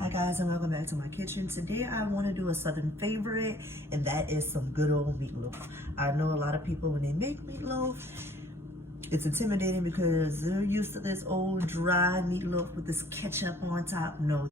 Hi guys, and welcome back to my kitchen. Today I want to do a southern favorite, and that is some good old meatloaf. I know a lot of people, when they make meatloaf, it's intimidating because they're used to this old dry meatloaf with this ketchup on top. No,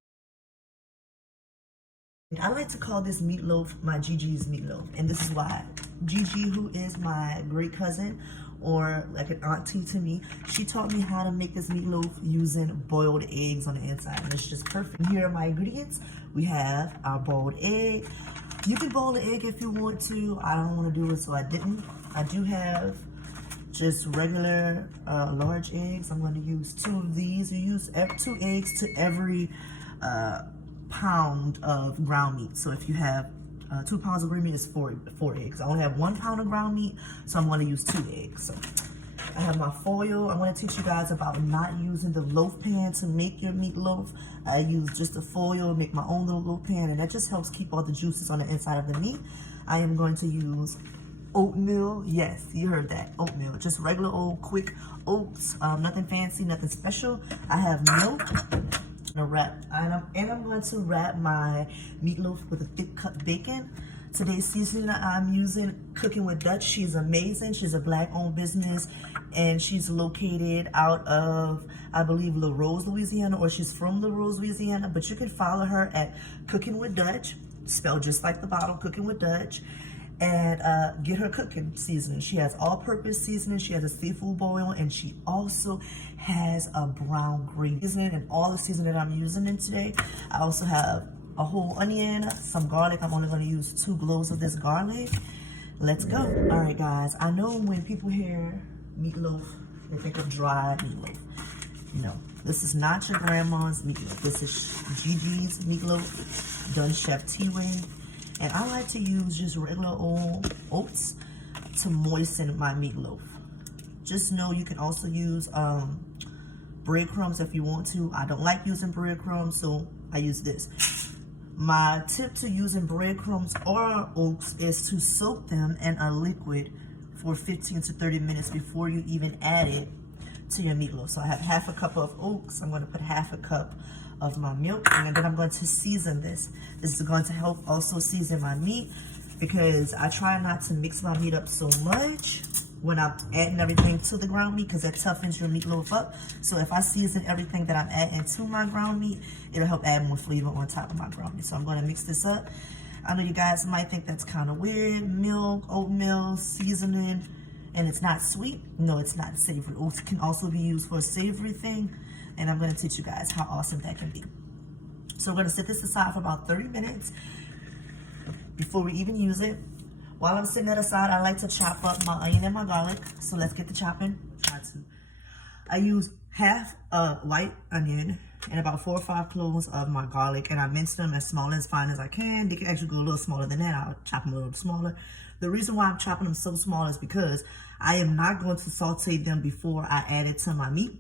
I like to call this meatloaf my Gigi's meatloaf, and this is why. Gigi, who is my great cousin or like an auntie to me, she taught me how to make this meatloaf using boiled eggs on the inside, and it's just perfect. Here are my ingredients. We have our boiled egg. You can boil the egg if you want to. I don't want to do it, so I didn't. I do have just regular large eggs. I'm going to use 2 of these. You use 2 eggs to every pound of ground meat. So if you have 2 pounds of green meat, it's 4 eggs. I only have 1 pound of ground meat, so I'm going to use 2 eggs. So I have my foil. I'm going to teach you guys about not using the loaf pan to make your meatloaf. I use just a foil, make my own little loaf pan, and that just helps keep all the juices on the inside of the meat. I am going to use oatmeal. Yes, you heard that, oatmeal. Just regular old quick oats, nothing fancy, nothing special. I have milk. I'm going to wrap my meatloaf with a thick cut bacon. Today's seasoning I'm using, Cooking with Dutch. She's amazing. She's a Black-owned business, and she's located out of, I believe, La Rose, Louisiana, or she's from La Rose, Louisiana. But you can follow her at Cooking with Dutch, spelled just like the bottle, Cooking with Dutch, and get her cooking seasoning. She has all-purpose seasoning. She has a seafood boil, and she also has a brown gravy seasoning, and all the seasoning that I'm using in today. I also have a whole onion, some garlic. I'm only going to use 2 cloves of this garlic. Let's go. All right, guys. I know when people hear meatloaf, they think of dry meatloaf. No, this is not your grandma's meatloaf. This is Gigi's meatloaf, done Chef T-Way. And I like to use just regular old oats to moisten my meatloaf. Just know you can also use breadcrumbs if you want to. I don't like using breadcrumbs, so I use this. My tip to using breadcrumbs or oats is to soak them in a liquid for 15 to 30 minutes before you even add it to your meatloaf. So I have half a cup of oats. I'm going to put half a cup of my milk, and then I'm going to season this. This is going to help also season my meat, because I try not to mix my meat up so much when I'm adding everything to the ground meat, because that toughens your meatloaf up. So if I season everything that I'm adding to my ground meat, it'll help add more flavor on top of my ground meat. So I'm going to mix this up. I know you guys might think that's kind of weird. Milk, oatmeal, seasoning, and it's not sweet. No, it's not savory. Oats can also be used for a savory thing, and I'm going to teach you guys how awesome that can be. So we're going to set this aside for about 30 minutes before we even use it. While I'm setting that aside, I like to chop up my onion and my garlic. So let's get the chopping. I use half a white onion and about 4 or 5 cloves of my garlic, and I mince them as small as fine as I can. They can actually go a little smaller than that. I'll chop them a little smaller. The reason why I'm chopping them so small is because I am not going to saute them before I add it to my meat,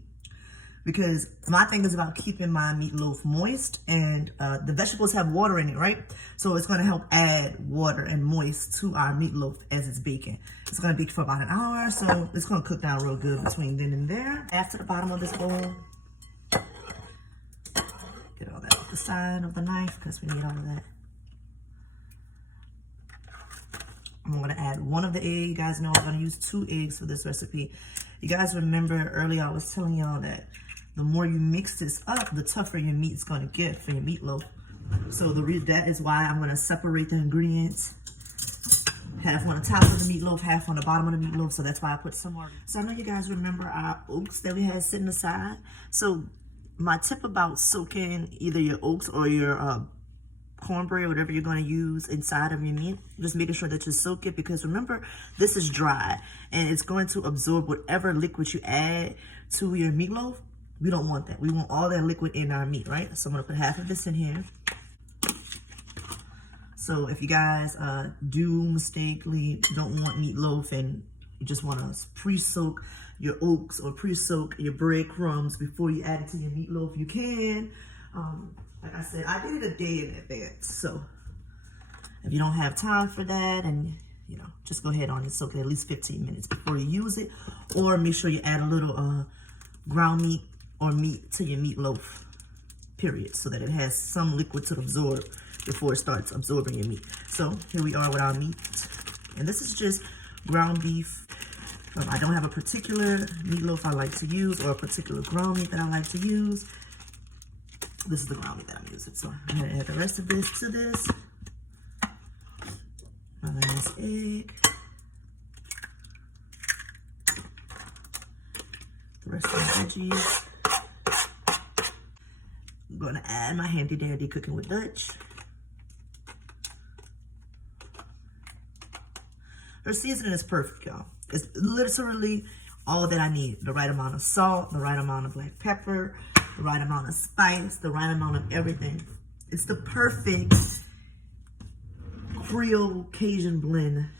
because my thing is about keeping my meatloaf moist, and the vegetables have water in it, right? So it's going to help add water and moist to our meatloaf as it's baking. It's going to bake for about an hour, so it's going to cook down real good between then and there. After the bottom of this bowl, get all that off the side of the knife, because we need all of that. I'm going to add 1 of the egg. You guys know I'm going to use 2 eggs for this recipe. You guys remember earlier I was telling y'all that the more you mix this up, the tougher your meat's going to get for your meatloaf. So that is why I'm going to separate the ingredients. Half on the top of the meatloaf, half on the bottom of the meatloaf. So that's why I put some more. So I know you guys remember our oats that we had sitting aside. So my tip about soaking either your oats or your cornbread, whatever you're going to use inside of your meat, just making sure that you soak it, because remember, this is dry and it's going to absorb whatever liquid you add to your meatloaf. We don't want that. We want all that liquid in our meat, right? So I'm going to put half of this in here. So if you guys do mistakenly don't want meatloaf and you just want to pre-soak your oats or pre-soak your breadcrumbs before you add it to your meatloaf, you can. Like I said, I did it a day in advance. So if you don't have time for that, and you know, just go ahead on and soak it at least 15 minutes before you use it, or make sure you add a little ground meat or meat to your meatloaf period, so that it has some liquid to absorb before it starts absorbing your meat. So here we are with our meat, and this is just ground beef. I don't have a particular meatloaf I like to use or a particular ground meat that I like to use. This is the ground meat that I'm using. So I'm gonna add the rest of this to this. My last egg. The rest of the veggies. I'm gonna add my handy dandy Cooking with Dutch. Her seasoning is perfect, y'all. It's literally all that I need. The right amount of salt, the right amount of black pepper, the right amount of spice, the right amount of everything. It's the perfect Creole Cajun blend.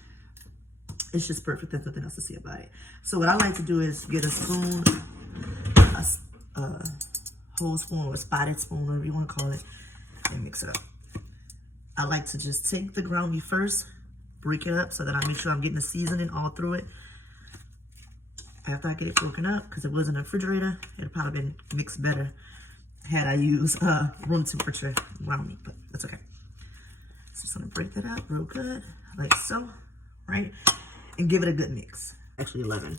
It's just perfect. There's nothing else to say about it. So what I like to do is get a spoon, a whole spoon or a spotted spoon, whatever you want to call it, and mix it up. I like to just take the ground beef first, break it up so that I make sure I'm getting the seasoning all through it. After I get it broken up, because it was in the refrigerator, it'd probably been mixed better had I used room temperature ground meat, but that's okay. So just gonna break that up real good, like so, right? And give it a good mix. Actually 11.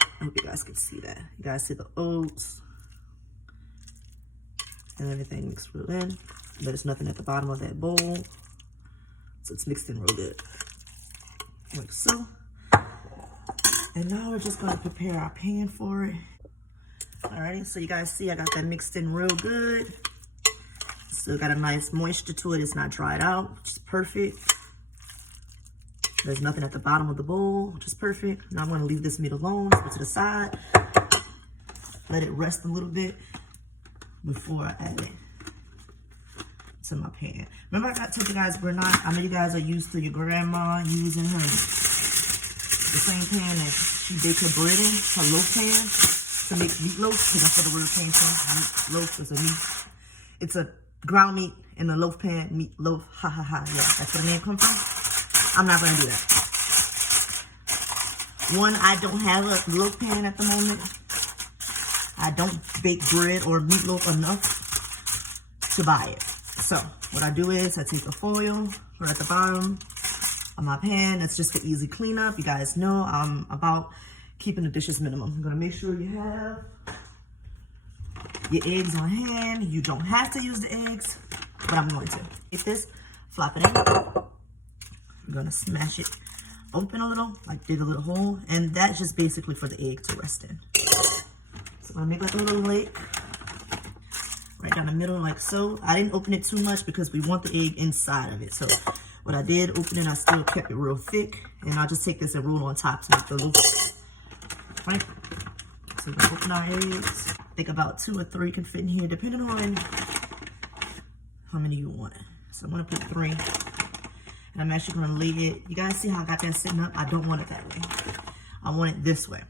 I hope you guys can see that. You guys see the oats and everything mixed real in. There's nothing at the bottom of that bowl. So it's mixed in real good, like so. And now we're just gonna prepare our pan for it. Alrighty, so you guys see I got that mixed in real good. Still got a nice moisture to it. It's not dried out, which is perfect. There's nothing at the bottom of the bowl, which is perfect. Now I'm gonna leave this meat alone, put it to the side. Let it rest a little bit before I add it to my pan. Remember I told you guys I know you guys are used to your grandma using the same pan that she baked her bread in, her loaf pan, to make meatloaf, because that's what the word came from. Meatloaf is a meat. It's a ground meat in a loaf pan, meatloaf, ha ha ha, yeah, that's where the name comes from. I'm not gonna do that. One, I don't have a loaf pan at the moment. I don't bake bread or meatloaf enough to buy it. So what I do is I take a foil, put it at the bottom of my pan. It's just for easy cleanup. You guys know I'm about keeping the dishes minimum. I'm gonna make sure you have your eggs on hand. You don't have to use the eggs, but I'm going to. Take this, flop it in. I'm gonna smash it open a little, like dig a little hole, and that's just basically for the egg to rest in. So I'm gonna make like a little lake right down the middle, like so. I didn't open it too much because we want the egg inside of it. So what I did, open it, I still kept it real thick, and I'll just take this and roll on top to make the loop. Right? So we're gonna open our eggs. I think about 2 or 3 can fit in here, depending on how many you want. So I'm gonna put 3. And I'm actually gonna lay it. You guys see how I got that sitting up? I don't want it that way. I want it this way,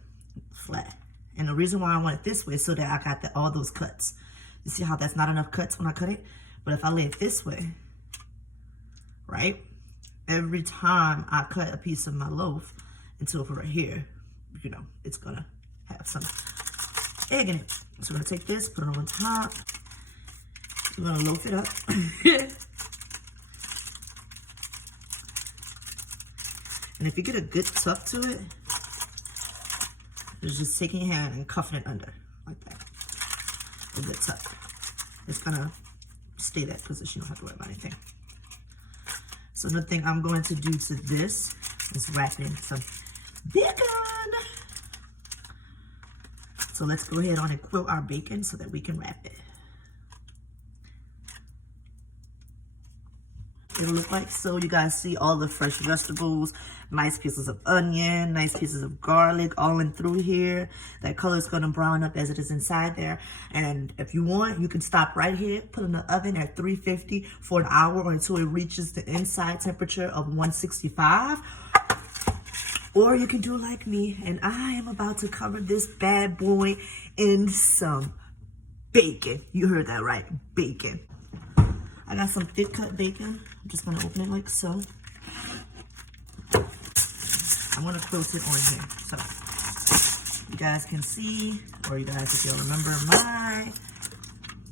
flat. And the reason why I want it this way is so that I got all those cuts. You see how that's not enough cuts when I cut it? But if I lay it this way, right? Every time I cut a piece of my loaf into it right here, you know, it's gonna have some egg in it. So we're gonna take this, put it on top. We're gonna loaf it up. And if you get a good tuck to it, just taking your hand and cuffing it under, like that. A good tuck. It's gonna stay that position, you don't have to worry about anything. So another thing I'm going to do to this is wrap in some bacon. So let's go ahead on and quilt our bacon so that we can wrap it. It'll look like so. You guys see all the fresh vegetables, nice pieces of onion, nice pieces of garlic all in through here. That color is gonna brown up as it is inside there. And if you want, you can stop right here, put it in the oven at 350 for an hour or until it reaches the inside temperature of 165. Or you can do like me, and I am about to cover this bad boy in some bacon. You heard that right, bacon. I got some thick cut bacon. I'm just gonna open it like so. I'm gonna quilt it on here. So you guys can see, or you guys, if you'll remember my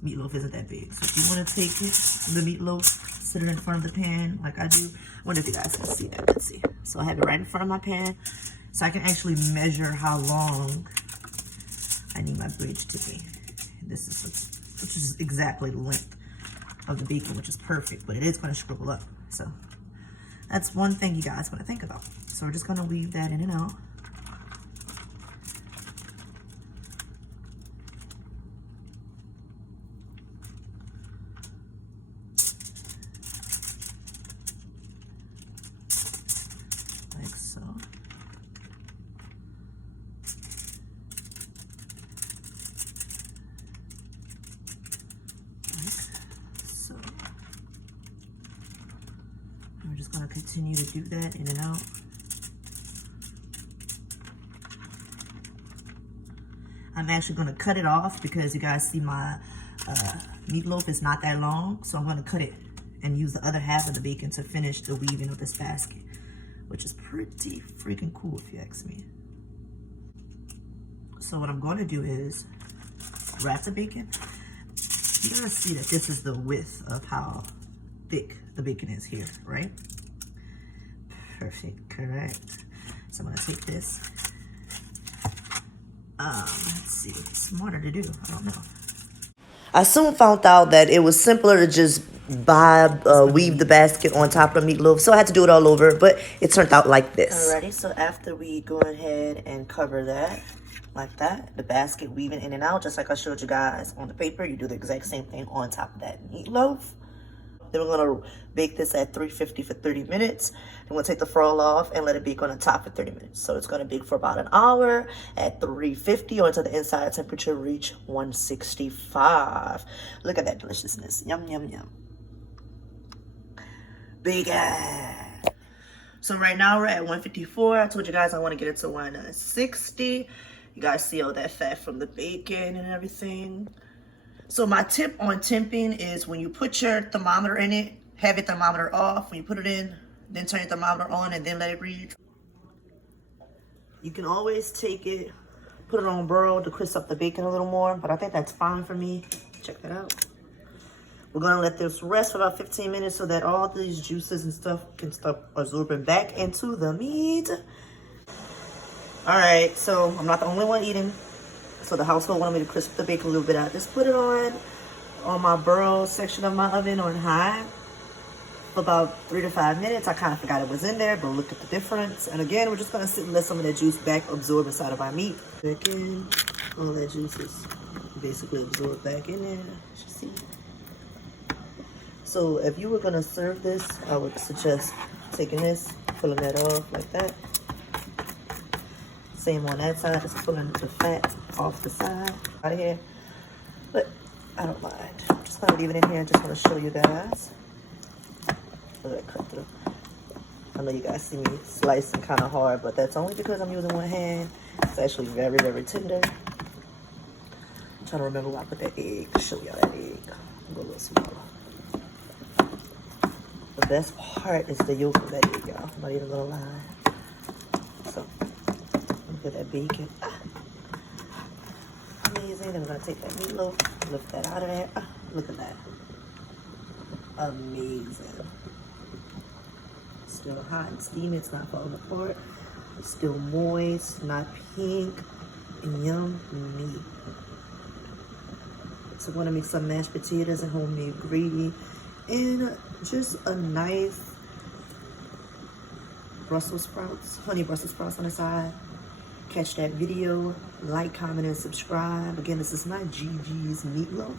meatloaf isn't that big. So if you want to take it, the meatloaf, sit it in front of the pan like I do. I wonder if you guys can see that. Let's see. So I have it right in front of my pan, so I can actually measure how long I need my bridge to be. This is which is exactly the length of the bacon, which is perfect, but it is going to shrivel up. So that's one thing you guys want to think about. So we're just going to weave that in and out. Like so. So we're just going to continue to do that in and out. I'm actually going to cut it off because you guys see my meatloaf is not that long. So I'm going to cut it and use the other half of the bacon to finish the weaving of this basket, which is pretty freaking cool if you ask me. So what I'm going to do is wrap the bacon. You're going to see that this is the width of how thick the bacon is here, right? Perfect, correct. So I'm going to take this. Let's see, smarter to do, I don't know. I soon found out that it was simpler to just weave the basket on top of the meatloaf, so I had to do it all over, but it turned out like this. Alrighty, so after we go ahead and cover that, like that, the basket weaving in and out, just like I showed you guys on the paper, you do the exact same thing on top of that meatloaf. Then we're gonna bake this at 350 for 30 minutes. Then we'll take the foil off and let it bake on the top for 30 minutes. So it's gonna bake for about an hour at 350 or until the inside temperature reach 165. Look at that deliciousness. Yum, yum, yum. Bacon. So right now we're at 154. I told you guys I wanna get it to 160. You guys see all that fat from the bacon and everything. So my tip on temping is when you put your thermometer in it, have your thermometer off. When you put it in, then turn your thermometer on and then let it read. You can always take it, put it on broil to crisp up the bacon a little more, but I think that's fine for me. Check that out. We're gonna let this rest for about 15 minutes so that all these juices and stuff can start absorbing back into the meat. All right, so I'm not the only one eating. So the household wanted me to crisp the bacon a little bit. I just put it on my broil section of my oven on high for about 3 to 5 minutes. I kind of forgot it was in there, but look at the difference. And again, we're just gonna sit and let some of that juice back absorb inside of our meat. Bacon, all that juice is basically absorbed back in there. You see. So if you were gonna serve this, I would suggest taking this, pulling that off like that. Same on that side, just pulling the fat off the side out of here. But I don't mind. I'm just gonna leave it in here and just want to show you guys. Let it cut through. I know you guys see me slicing kind of hard, but that's only because I'm using one hand. It's actually very, very tender. I'm trying to remember why I put that egg to show y'all that egg. I'll go a little smaller. The best part is the yolk of that egg, y'all. I'm not even gonna lie. So. Look at that bacon. Amazing. Then we're gonna take that meatloaf, lift that out of there. Look at that. Amazing. Still hot and steamy. It's not falling apart. It's still moist, not pink, and yummy. So I'm gonna make some mashed potatoes and homemade gravy, and just a nice Brussels sprouts, honey Brussels sprouts on the side. Catch that video, like, comment, and subscribe. Again, this is my GG's Meatloaf.